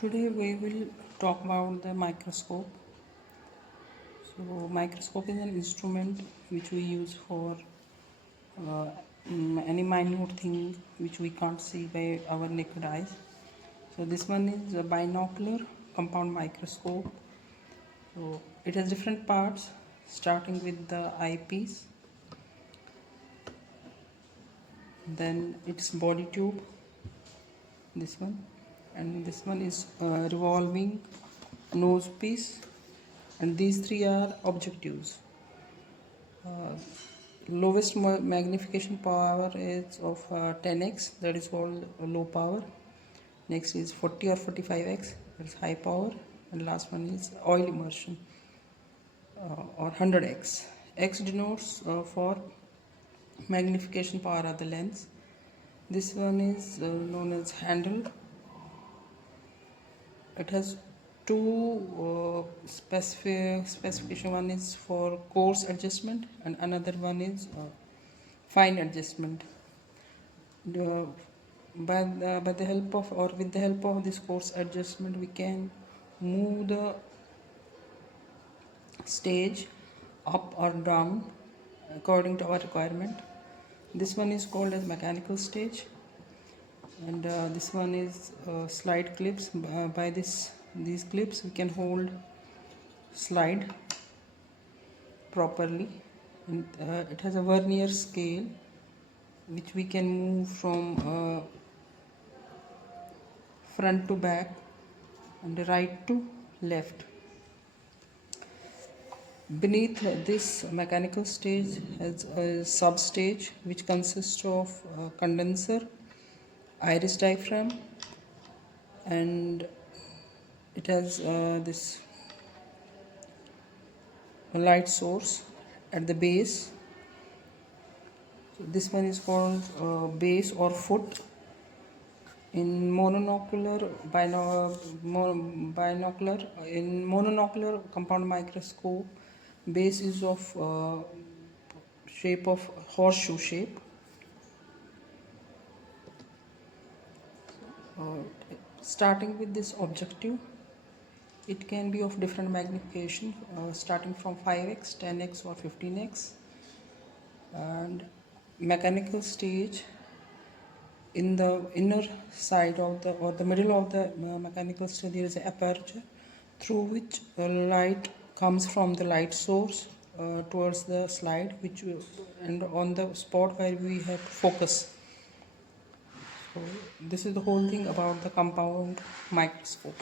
Today we will talk about the microscope. So microscope is an instrument which we use for uh, any minute thing which we can't see by our naked eyes. So this one is a binocular compound microscope. So it has different parts starting with the eyepiece, then its body tube, this one, and this one is revolving nose piece, and these three are objectives. Lowest magnification power is of 10x, that is called low power. Next is 40 or 45x, that is high power, and last one is oil immersion or 100x. X denotes for magnification power of the lens. This one is known as handle. It has two specification. One is for coarse adjustment and another one is fine adjustment. By the help of or with the help of this coarse adjustment, we can move the stage up or down according to our requirement. This one is called as mechanical stage, and this one is slide clips. By these clips we can hold slide properly, and it has a vernier scale which we can move from front to back and right to left. Beneath this mechanical stage has a sub-stage which consists of condenser, iris diaphragm, and it has this light source at the base. So this one is called base or foot. In monocular compound microscope, base is of shape of horseshoe shape. Starting with this objective, it can be of different magnification, starting from 5x, 10x or 15x. And mechanical stage, in the inner side of the or the middle of the mechanical stage, there is an aperture through which light comes from the light source towards the slide, and on the spot where we have to focus. So this is the whole thing about the compound microscope.